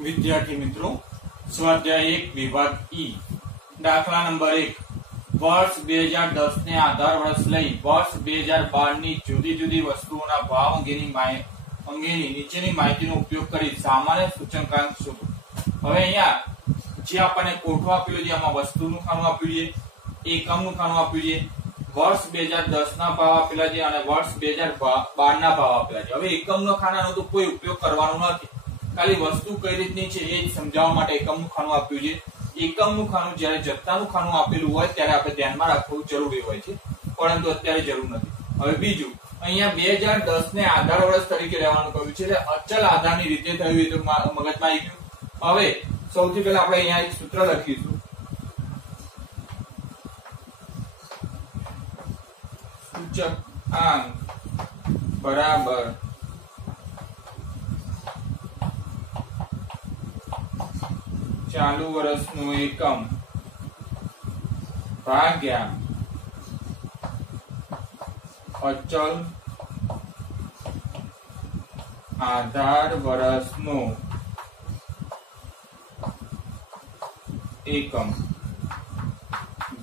विद्यार्थी मित्रों, स्वाध्याय 1 विभाग ई दाखला नंबर 1 वर्ष 2010 ने आधार वर्ष लई वर्ष 2012 ની જુદી જુદી વસ્તુઓના ભાવ અંગેની નીચેની માહિતીનો ઉપયોગ કરી સામાન્ય સૂચકાંક શોધો। હવે અહીંયા જે આપણને કોઠો આપ્યો છે આમાં વસ્તુનું ખાનું આપ્યું છે, એકમનું ખાનું આપ્યું છે, વર્ષ 2010 ના ભાવ આપેલા છે અને વર્ષ 2012 ના ભાવ આપેલા છે। હવે એકમનો ખાનાનો તો કોઈ ઉપયોગ કરવાનો નથી, ખાલી વસ્તુ કઈ રીતની છે એ સમજાવવા માટે એકમનું ખાનું આપ્યું છે। એકમનું ખાનું જ્યારે જથ્થાનું ખાનું આપેલું હોય ત્યારે આપણે ધ્યાનમાં રાખવું જરૂરી હોય છે, પરંતુ અત્યારે જરૂર નથી। હવે બીજું, અહીંયા 2010 ને આધાર વર્ષ તરીકે લેવાનું કહ્યું છે, એટલે અચલ આધારની રીતે થયું એ તો મગજમાં આવી ગયું। હવે સૌથી પહેલા આપણે અહીંયા એક સૂત્ર લખીશું, સૂચકાંક બરાબર ચાલુ વર્ષનું એકમ ભાગ્યા અચલ આધાર વર્ષનો એકમ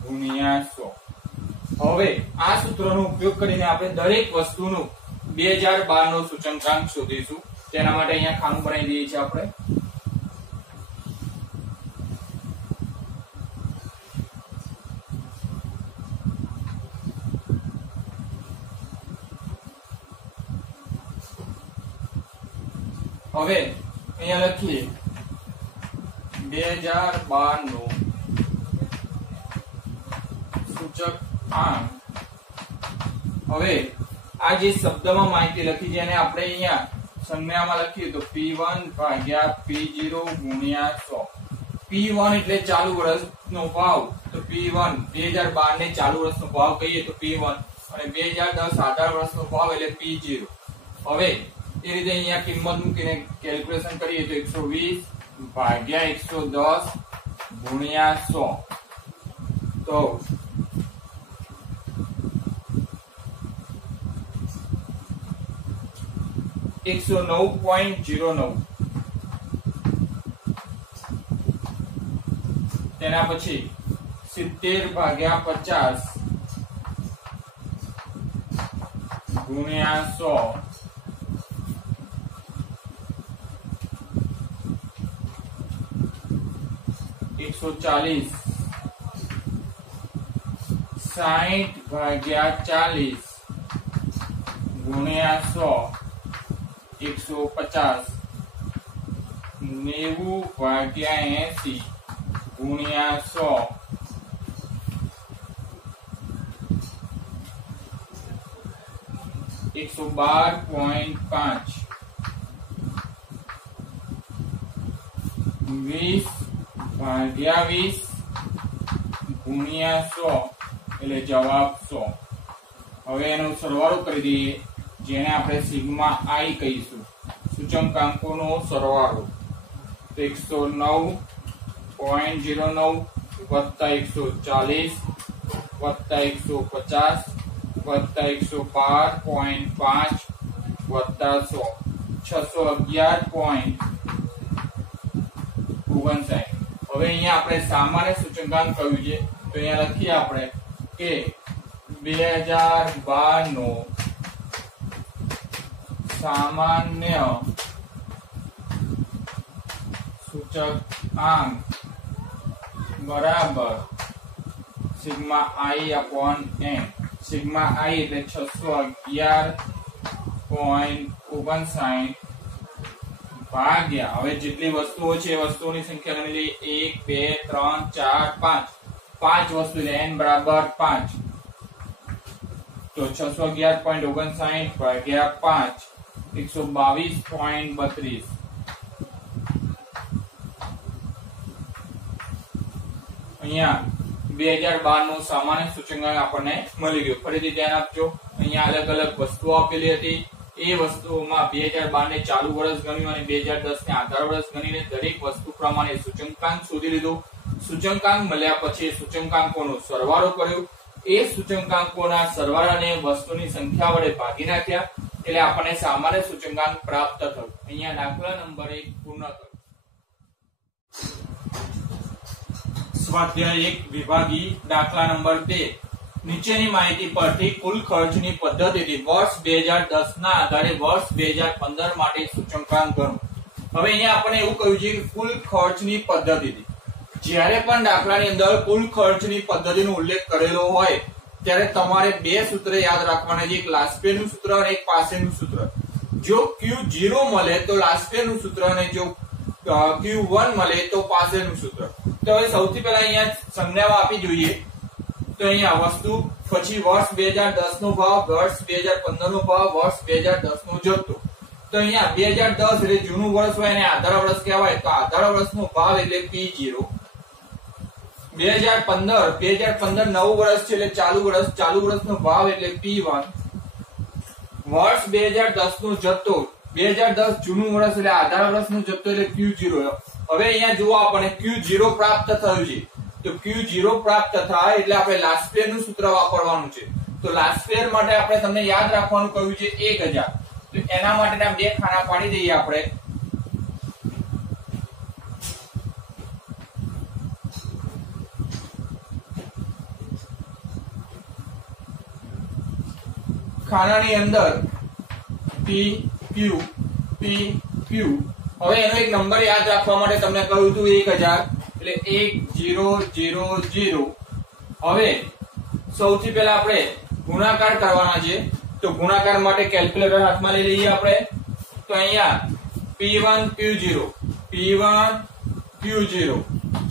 ગુણ્યા 100। હવે આ સૂત્રનો ઉપયોગ કરીને આપણે દરેક વસ્તુનું 2012 નો સૂચકાંક શોધીશું। તેના માટે અહીંયા ખાનું બનાવી દઈએ છીએ આપણે। હવે અહીંયા લખીએ 2012 નો સૂચકાંક। હવે આ જે શબ્દમાં માહિતી લખી છે એને આપણે અહીંયા સંજ્ઞામાં લખીએ તો P1 ભાગ્યા P0 ગુણ્યા 100। P1 એટલે ચાલુ વર્ષનો ભાવ, તો P1 2012 ને ચાલુ વર્ષનો ભાવ કહીએ તો P1 અને 2010 આધાર વર્ષનો ભાવ એટલે P0। હવે એ રીતે અહીંયા કિંમત મૂકીને કેલ્ક્યુલેશન કરીએ તો 120 ભાગ્યા 110 ગુણ્યા 100 તો 109.09। તેના પછી 70 ભાગ્યા 50 ગુણ્યા 100 140। 60 ભાગ્યા 40 ગુણ્યા 100 150। 90 ભાગ્યા 80 ગુણ્યા 100 112.5। 20 ભાગ્યા 20 ગુણ્યા 100 એટલે જવાબ 100। હવે એનો સરવાળો કરી દઈએ, જેને આપણે સિગ્મા આઈ કહીશું, સૂચકાંકોનો સરવાળો। તો 109.09 વત્તા 140 વત્તા 150 વત્તા 112.5 વત્તા 100 611.59। હવે અહીંયા આપણે સામાન્ય સૂચકાંક કહ્યું છે, તો અહીંયા લખીએ આપણે કે 2012 નો સામાન્ય સૂચકાંક બરાબર sigma I upon N. Sigma I એટલે 611.59 ભાગ્યા, હવે જેટલી વસ્તુઓ છે એ વસ્તુઓની સંખ્યા ગણી લઈએ, 1 2 3 4 5 વસ્તુ એટલે n બરાબર 5, તો 611.59 ભાગ્યા 5 122.32। અહીંયા 2012 નું સામાન્ય સૂચકાંક આપણને મળી ગયું। ફરીથી ધ્યાન આપજો, અહીંયા અલગ અલગ વસ્તુઓ આપેલી હતી, એ વસ્તુઓમાં 2012 ને ચાલુ વર્ષ ગણ્યું અને 2010 ને આધાર વર્ષ ગણીને દરેક વસ્તુ પ્રમાણે સૂચકાંક શોધી લીધું। સૂચકાંક મળ્યા પછી સૂચકાંકોનો સરવાળો કર્યો, એ સૂચકાંકોના સરવાળાને વસ્તુની સંખ્યા વડે ભાગી નાખ્યા, એટલે આપણને સામાન્ય સૂચકાંક પ્રાપ્ત થયો। અહીંયા દાખલા નંબર 1 પૂર્ણ થયો। સ્વાધ્યાય 1 વિભાગ ઈ દાખલા નંબર 2 નીચેની માહિતી પરથી કુલ ખર્ચની પદ્ધતિથી વર્ષ 2010 ના આધારે વર્ષ 2015 માટે સૂચકાંક ગણો. હવે અહીંયા આપણે એવું કહ્યું છે કે કુલ ખર્ચની પદ્ધતિથી જ્યારે પણ દાખલાની અંદર કુલ ખર્ચની પદ્ધતિનો ઉલ્લેખ કરેલો હોય ત્યારે તમારે બે સૂત્ર યાદ રાખવાના છે, એક લાસ્પેનું સૂત્ર અને એક પાસેનું સૂત્ર. જો Q0 મળે તો લાસ્પેનું સૂત્ર અને જો Q1 મળે તો પાસેનું સૂત્ર. તો હવે સૌથી પહેલા અહીંયા સંજ્ઞાઓ આપી જોઈએ. તો અહીંયા વસ્તુ, પછી વર્ષ 2010 નો ભાવ, વર્ષ 2015 નો ભાવ, વર્ષ 2010 નો જથ્થો. તો અહીંયા 2010 એટલે જૂનું વર્ષ હોય અને આધાર વર્ષ કહેવાય, તો આધાર વર્ષનો ભાવ એટલે P0. 2015 નવું વર્ષ છે એટલે ચાલુ વર્ષનો ભાવ એટલે P1. વર્ષ 2010 નો જથ્થો, 2010 જૂનું વર્ષ એટલે આધાર વર્ષનો જથ્થો એટલે Q0. હવે અહીંયા જુઓ આપણે Q0 પ્રાપ્ત થયું છે, તો Q0 પ્રાપ્ત થાય એટલે આપણે લાસ્પેર નું સૂત્ર વાપરવાનું છે. તો લાસ્પેર માટે આપણે તમને યાદ રાખવાનું કહ્યું છે 1000. તો એના માટેના બે ખાના પાડી દઈએ આપણે. ખાનાની અંદર P Q P Q. હવે એનો એક નંબર યાદ રાખવા માટે તમને કહ્યું હતું 1000 એટલે 1000. હવે સૌથી પહેલા આપણે ગુણાકાર કરવાના છે, તો ગુણાકાર માટે કેલ્ક્યુલેટર હાથમાં લઈ લઈએ આપણે. તો અહીંયા P1 Q0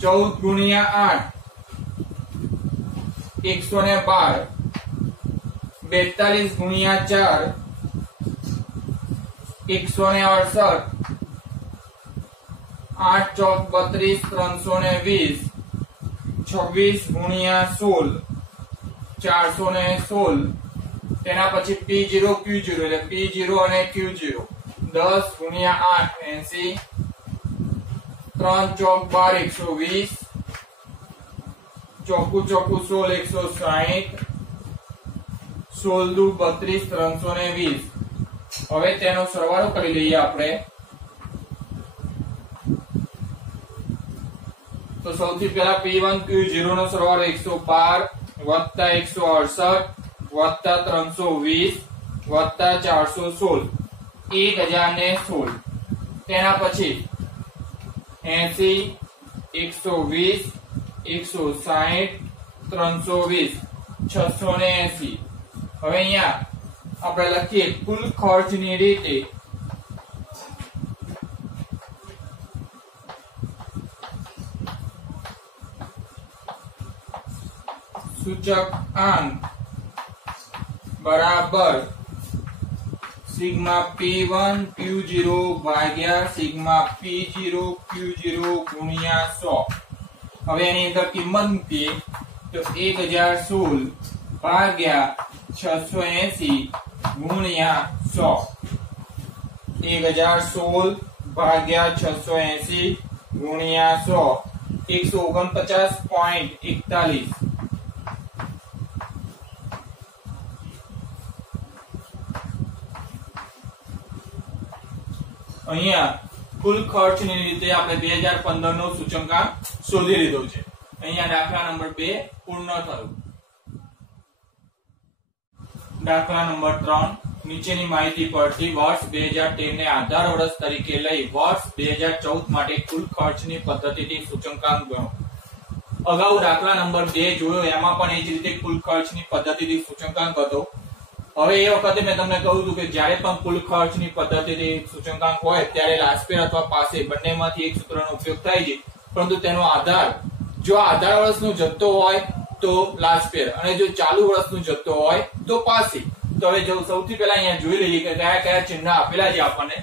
14 ગુણ્યા 8 112 42 ગુણ્યા 4 168 ચોક 32 320 26 ગુણ્યા 16 416. તેના પછી P0 Q0 એટલે P0 અને Q0 10 ગુણ્યા 8 80 3 ચોક 12 120 ચોકુ 16 160 16 દુ 32 320. હવે તેનો સરવાળો કરી લઈએ આપણે. તો સૌથી પહેલા P1 Q0 નો સરવાળો 112 વત્તા 168 વત્તા 320 વત્તા 416 1016. તેના પછી 80 120 160 320 680. હવે અહીંયા આપણે લખીએ કુલ ખર્ચની રીતે. સૂચકાંક બરાબર સિગ્મા P1 Q0 ભાગ્યા સિગ્મા P0 Q0 ગુણ્યા 100. હવે એની અંદર કિંમત મૂકીએ તો 1016 ભાગ્યા 680 ગુણ્યા 100. 1016 ભાગ્યા 680 ગુણ્યા 100 149.41. અહીંયા કુલ ખર્ચની રીતે આપણે 2015 નો સૂચકાંક શોધી લીધો છે. અહીંયા દાખલા નંબર 2 પૂર્ણ થયો. દાખલા નંબર 3 નીચેની માહિતી પરથી વર્ષ 2013 ને આધાર વર્ષ તરીકે લઈ વર્ષ 2014 માટે કુલ ખર્ચની પદ્ધતિથી સૂચકાંક ગણો. અગાઉ દાખલા નંબર 2 જોયો, એમાં પણ એ જ રીતે કુલ ખર્ચની પદ્ધતિથી સૂચકાંક હતો. હવે એ વખતે મેં તમને કહ્યું હતું કે જ્યારે પણ કુલ ખર્ચની પદ્ધતિથી સૂચકાંક હોય ત્યારે લાસ્પેર અથવા પાસે બંનેમાંથી એક સૂત્રનો ઉપયોગ થાય છે, પરંતુ તેનો આધાર, જો આધાર વર્ષનો જથ્થો હોય તો લાસ્પેર અને જો ચાલુ વર્ષનો જથ્થો હોય તો પાસે. તો હવે જો સૌથી પહેલા અહીંયા જોઈ લઈએ કે કયા કયા ચિહ્ન આપેલા છે. આપણને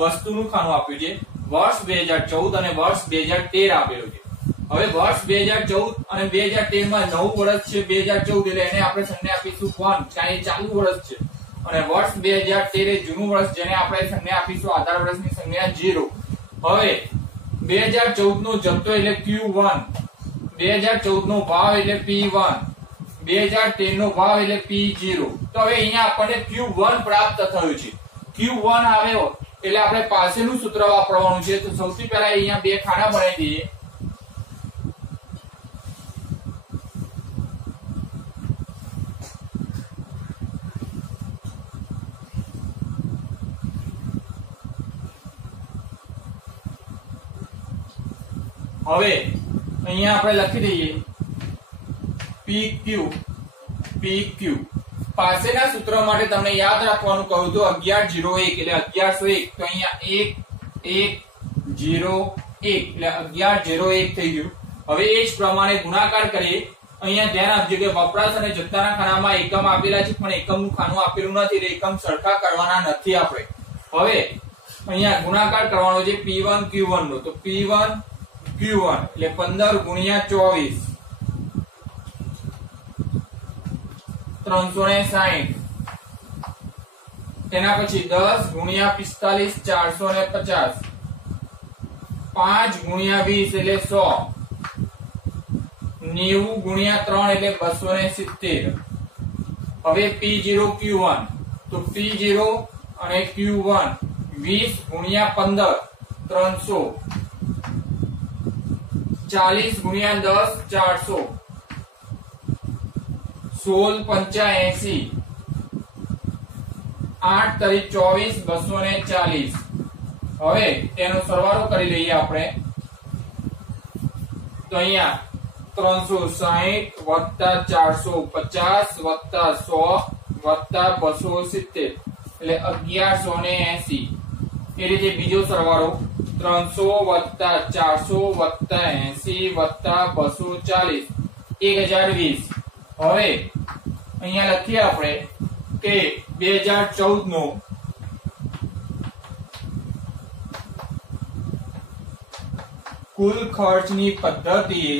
વસ્તુનું ખાનું આપ્યું છે, વર્ષ 2014 અને વર્ષ 2013 આપેલું છે. હવે વર્ષ 2014 અને 2013 માં નવું વર્ષ છે 2014 એટલે એને આપણે સંજ્ઞા આપીશું 1, કારણ કે ચાલુ વર્ષ છે. અને વર્ષ 2013 એ જૂનું વર્ષ, જેને આપણે સંજ્ઞા આપીશું આધાર વર્ષની સંજ્ઞા 0. હવે 2014 નો જથ્થો એટલે Q1, 2014 નો ભાવ એટલે P1, 2013 નો ભાવ એટલે P0. તો હવે અહીંયા આપણને Q1 પ્રાપ્ત થયું છે. Q1 આવ્યો એટલે આપણે પાસેનું સૂત્ર વાપરવાનું છે. તો સૌથી પહેલા અહીંયા બે ખાના બનાવી દઈએ. હવે અહીંયા આપણે લખી દઈએ PQ PQ પાસેના સૂત્ર માટે તમને યાદ રાખવાનું કહું તો 1101 એટલે 1101 તો અહીંયા 1101 એટલે 1101 થઈ ગયું। હવે એ જ પ્રમાણે ગુણાકાર કરીએ। અહીંયા ધ્યાન આપજો કે વપરાશ અને જથ્થાના ખાનામાં એકમ આપેલા છે પણ એકમનું ખાનું આપેલું નથી એટલે એકમ સરખા કરવાના નથી આપણે। હવે અહીંયા ગુણાકાર કરવાનો છે P1 Q1 નો તો P1 Q1 એટલે 15 ગુણ્યા 24 360 તેના પછી 10 ગુણ્યા 45 450 5 ગુણ્યા 20 એટલે 100 90 ગુણ્યા 3 એટલે 270। હવે P0 Q1 તો P0 અને Q1 20 ગુણ્યા 15 300 40 ગુણ્યા 10 400 16 85 8 તરી 24 240। હવે તેનો સરવાળો કરી લઈએ આપણે તો અહીંયા 360 વત્તા 450 વત્તા 100 વત્તા 270 એટલે 1180। એ રીતે બીજો સરવાળો 300 વત્તા 400 વત્તા 80 વત્તા 240 1020। હવે અહીંયા લખીએ આપણે કે 2014 નો કુલ ખર્ચની પદ્ધતિએ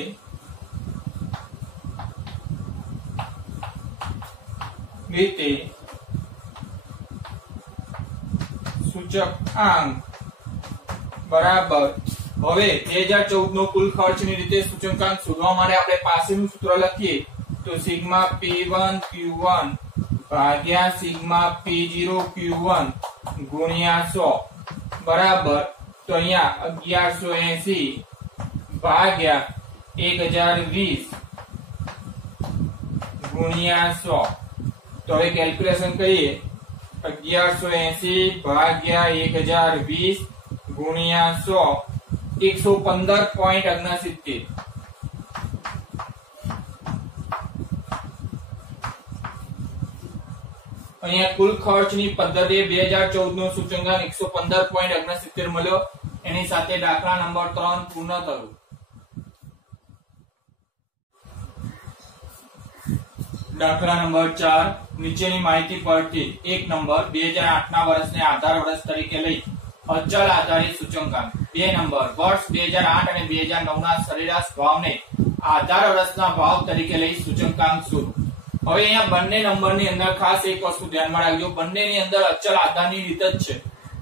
રીતે સૂચકાંક બરાબર। હવે 2014 નો કુલ ખર્ચની રીતે સૂચકાંક શોધવા માટે આપણે પાસેનું સૂત્ર લખીએ તો સિગ્મા P1 Q1 ભાગ્યા સિગ્મા P0 Q1 ગુણ્યા 100 બરાબર। તો અહીંયા 1180 ભાગ્યા 1020 ગુણ્યા 100। તો હવે કેલ્ક્યુલેશન કરીએ 1180 ભાગ્યા 1020 ગુણ્યા 100 115.69। અહીંયા કુલ ખર્ચની પદ્ધતિએ 2014 નો સૂચકાંક 115.69 મળ્યો। એની સાથે દાખલા નંબર 3 પૂર્ણ થયો। દાખલા નંબર 4 નીચેની માહિતી પરથી એક નંબર 2008 ના વર્ષને આધાર વર્ષ તરીકે લઈ અચલ આધારિત સૂચકાંક 2 નંબર વર્ષ 2008 અને 2009 ના સરેરાશ ભાવને આધાર વર્ષના ભાવ તરીકે લઈ સૂચકાંક શોધો। હવે અહીંયા બંને નંબરની અંદર ખાસ એક વસ્તુ ધ્યાનમાં રાખજો, બંનેની અંદર અચલ આધારની રીત જ છે।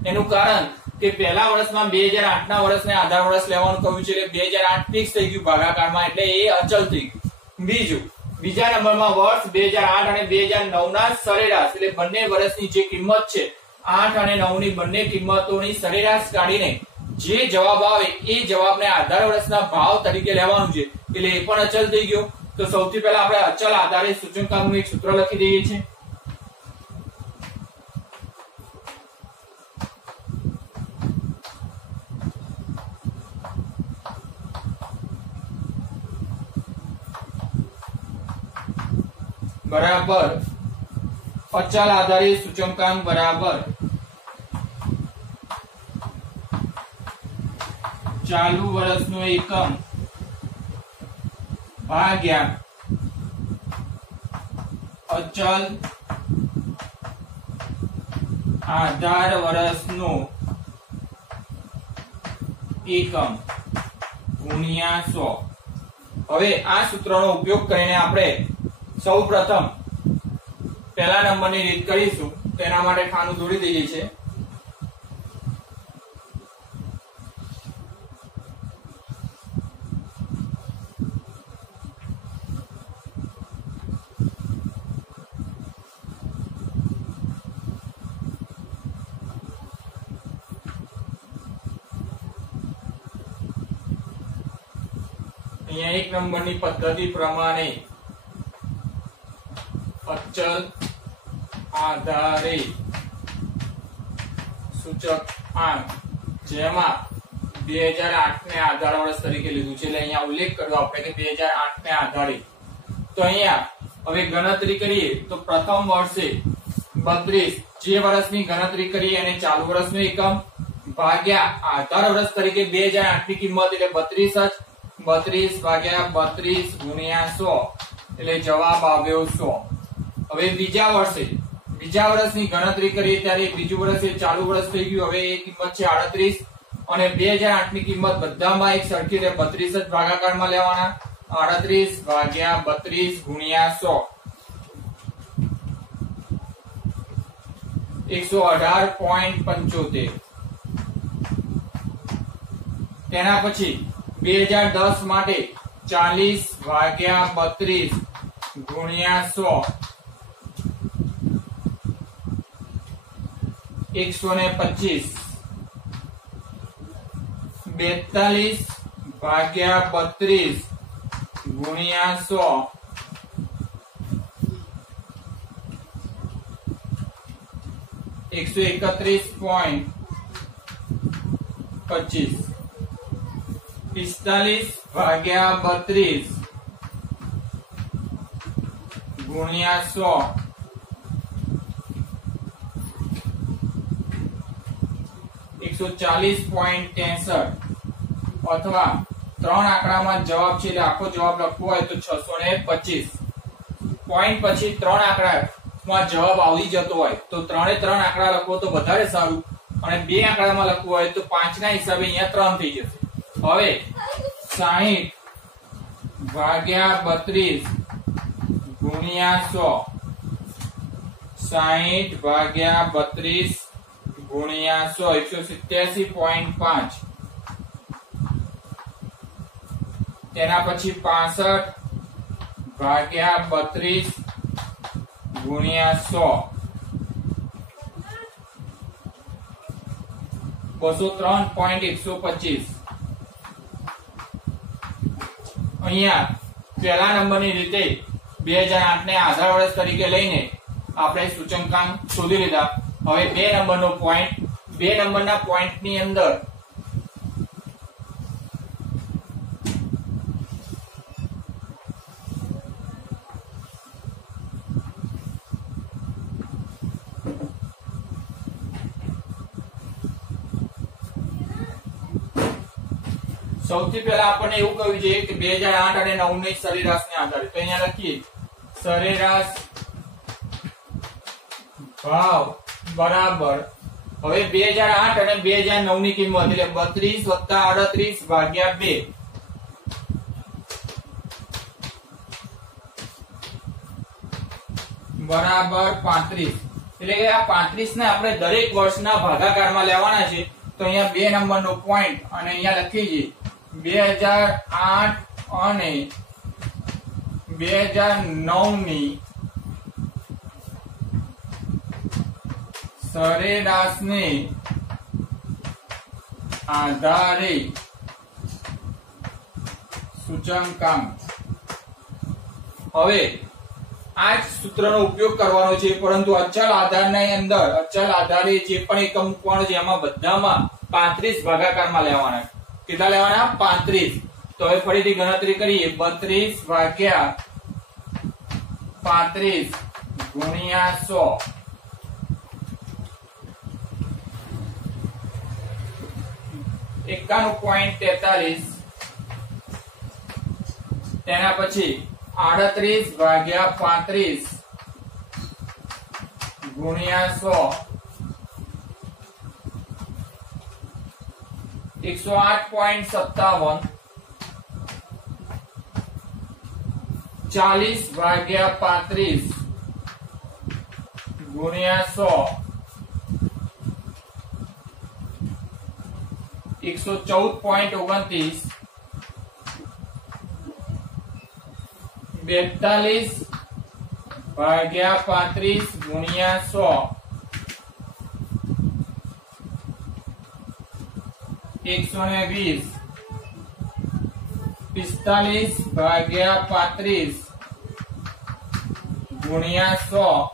એનું કારણ કે પહેલા વર્ષમાં 2008 ના વર્ષને આધાર વર્ષ લેવાનું કહ્યું છે એટલે 2008 ફિક્સ થઈ ગયું ભાગાકારમાં એટલે એ અચલ થઈ ગયું। બીજા નંબરમાં વર્ષ 2008 અને 2009 ના સરેરાશ એટલે બંને વર્ષની જે કિંમત છે 8 અને 9 ની બંને કિંમતોની સરેરાશ કાઢીને જે જવાબ આવે એ જવાબને આધાર વર્ષના ભાવ તરીકે લેવાનું છે એટલે એ પણ અચલ થઈ ગયો। તો સૌથી પહેલા આપણે અચલ આધારિત સૂચકાંકનું એક સૂત્ર લખી દઈએ છીએ। બરાબર અચલ આધારિત સૂચકાંક બરાબર ચાલુ વર્ષનો એકમ ભાગ્યા અચલ આધાર વર્ષનો એકમ ગુણ્યા 100। હવે આ સૂત્રનો ઉપયોગ કરીને આપણે સૌપ્રથમ પહેલા નંબરની રીત કરીશું। તેના માટે ખાનું દોરી દઈએ છીએ। અહીંયા એક નંબરની પદ્ધતિ પ્રમાણે અચલ આધારિત સૂચકાંક જેમાં 2008 ને આધાર વર્ષ તરીકે લીધું છે, એટલે અહીંયા ઉલ્લેખ કર્યો આપણે કે 2008 ને આધારે. તો અહીંયા હવે ગણતરી કરીએ તો પ્રથમ વર્ષે 32, જે વર્ષની ગણતરી કરીએ એને ચાલુ વર્ષનો એકમ ભાગ્યા આધાર વર્ષ તરીકે 2008 ની કિંમત એટલે 32 જ, 32 ભાગ્યા 32 ગુણ્યા 100 એટલે જવાબ આવ્યો 100. હવે બીજા વર્ષની ગણતરી કરીએ ત્યારે બીજું વર્ષ એ ચાલુ વર્ષ થઈ ગયું. હવે એ કિંમત છે 38 અને 2008 ની કિંમત બધામાં એક સરખી રહે 32 જ ભાગાકારમાં લેવાના. 38 ભાગ્યા 32 ગુણ્યા 100 118.75. તેના પછી 2010 માટે 40 ભાગ્યા 32 ગુણ્યા 100 125. 42 ભાગ્યા 32 ગુણ્યા 100 131.25. 45 ભાગ્યા 32 ગુણ્યા 100 140.63. અથવા 3 આંકડામાં જવાબ છે એટલે આખો જવાબ લખવો હોય તો 625. પોઈન્ટ પછી 3 આંકડામાં જવાબ આવી જતો હોય તો 3 3 આંકડા લખવો તો વધારે સારું, અને 2 આંકડામાં લખવું હોય તો 5 ના હિસાબે અહીંયા 3 થઈ જશે. હવે 60 ભાગ્યા 32 ગુણ્યા 100 60 ભાગ્યા 32 ગુણ્યા 100 187.5. તેના પછી 65 ભાગ્યા 32 ગુણ્યા 100 203.125. અહીંયા પહેલા નંબરની રીતે 2008 ને આધાર વર્ષ તરીકે લઈને આપણે સૂચકાંક શોધી લીધા. હવે 2 નંબરનો પોઈન્ટ, 2 નંબરના પોઈન્ટની અંદર સૌથી પહેલા આપણને એવું કહ્યું છે કે 2008 અને 9 ની સરેરાશને આધારે, તો અહીંયા લખીએ સરેરાશ ભાવ બરાબર. હવે 2008 અને 2009 ની કિંમત એટલે 32 વત્તા 38 ભાગ્યા 2 બરાબર 35. એટલે કે આ 35 ને આપણે દરેક વર્ષના ભાગાકારમાં લેવાના છે. તો અહીંયા 2 નંબરનો પોઈન્ટ અને અહીંયા લખી દઈએ 2008 અને 2009 ની સરેરાશને આધારે સૂચકાંક. હવે આ જ સૂત્રનો ઉપયોગ કરવાનો છે, પરંતુ અચલ આધારની અંદર અચલ આધારે જે પણ એકમ મૂકવાનો છે એમાં બધામાં 35 ભાગાકારમાં લેવાના. કેટલા લેવાના? 35. તો હવે ફરીથી ગણતરી કરીએ 32 ભાગ્યા 35 ગુણ્યા 100 91.43. તેના પછી 38 ભાગ્યા 35 ગુણ્યા 100 108.57. 40 ભાગ્યા 35 ગુણ્યા 100 114.29. 42 ભાગ્યા 35 ગુણ્યા 100 120. 45 ભાગ્યા 35 ગુણ્યા 100 1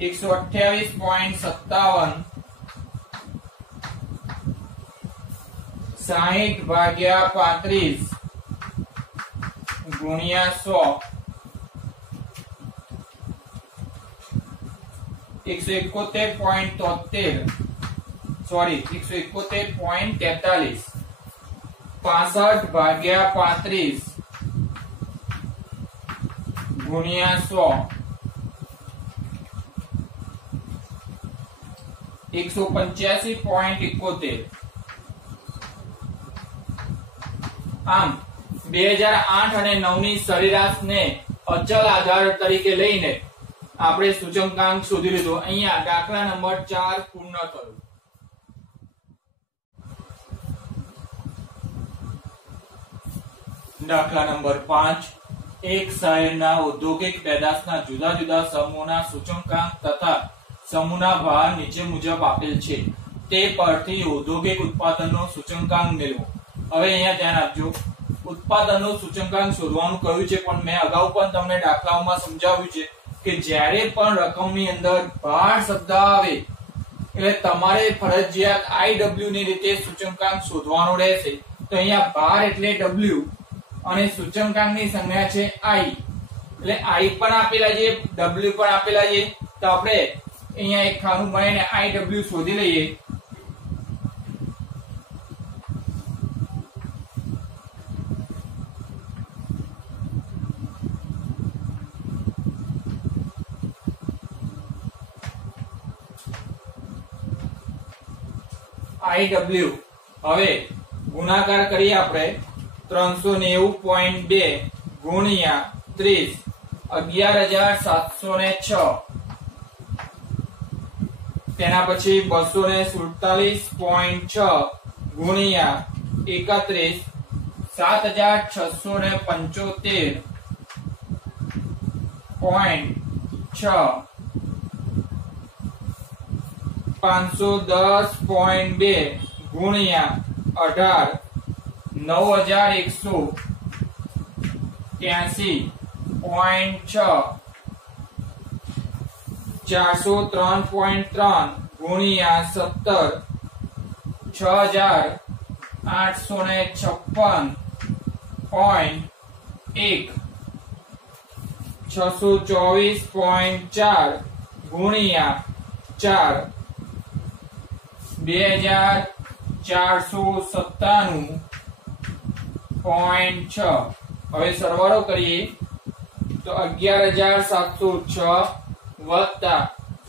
128.57 60 ભાગ્યા 35 ગુણ્યા 100 171.43 65 ભાગ્યા 35 ગુણ્યા 100 185.71 આમ 2008 અને 9 ની સરેરાશ ને અચલ આધાર તરીકે લઈને આપણે સૂચકાંક શોધી લીધો। અહીંયા દાખલા નંબર 4 પૂર્ણ કરો। દાખલા નંબર 5 એક શહેરના ઔદ્યોગિક પેદાશના જુદા જુદા સમૂહના સૂચકાંક તથા સમૂહના ભાર નીચે મુજબ આપેલ છે, તે પરથી ઔદ્યોગિક ઉત્પાદનનો સૂચકાંક મેળવો। હવે અહીંયા ધ્યાન આપજો, ઉત્પાદનનો સૂચકાંક શોધવાનું કહ્યું છે, પણ મેં અગાઉ પણ તમને દાખલાઓમાં સમજાવ્યું છે કે જ્યારે પણ રકમની અંદર ભાર શબ્દ આવે એટલે તમારે ફરજિયાત IW ની રીતે સૂચકાંક શોધવાનો રહેશે। તો અહીંયા ભાર એટલે W અને સૂચકાંકની સંજ્ઞા છે I, એટલે I પણ આપેલા છે, W પણ આપેલા છે। તો આપણે અહીંયા એક ખાનું બનાવીને IW શોધી લઈએ। IW હવે ગુણાકાર કરીએ આપણે 390.2 ગુણ્યા 30 11706 તેના પછી 247.6 ગુણ્યા 31 7675.6 510.2 ગુણ્યા 18 9183.6 403.3 ગુણ્યા 17 6856.1 624.4 ગુણ્યા 4 2497.6 હવે સરવાળો કરીએ તો 11706 વત્તા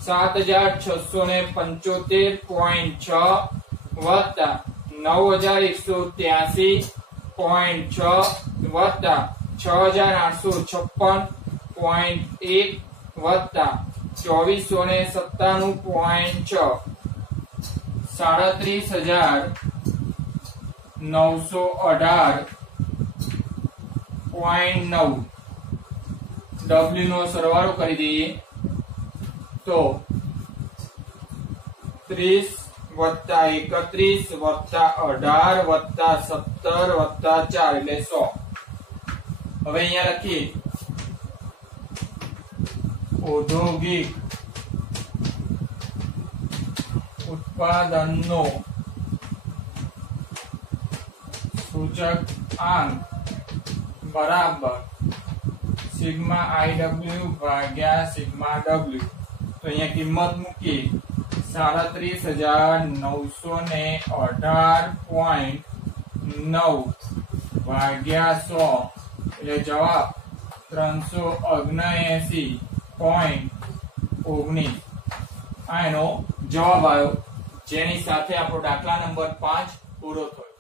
7675.6 વત્તા 9183.6 વત્તા 6856.1 વત્તા 2497.6 37,918.9 W નો સરવાળો કરી દઈએ તો 30 વત્તા 31 વત્તા 18 વત્તા 17 વત્તા 4 એટલે 100। હવે અહીંયા લખીએ ઔદ્યોગિક ઉત્પાદનનો સૂચકાંક બરાબર સિગ્મા IW ભાગ્યા સિગ્મા W। તો અહીંયા કિંમત મૂકી 37,918.9 ભાગ્યા 100 એટલે જવાબ 379.19 આ એનો જવાબ આવ્યો, જેની સાથે આપણો દાખલા નંબર 5 પૂરો થયો।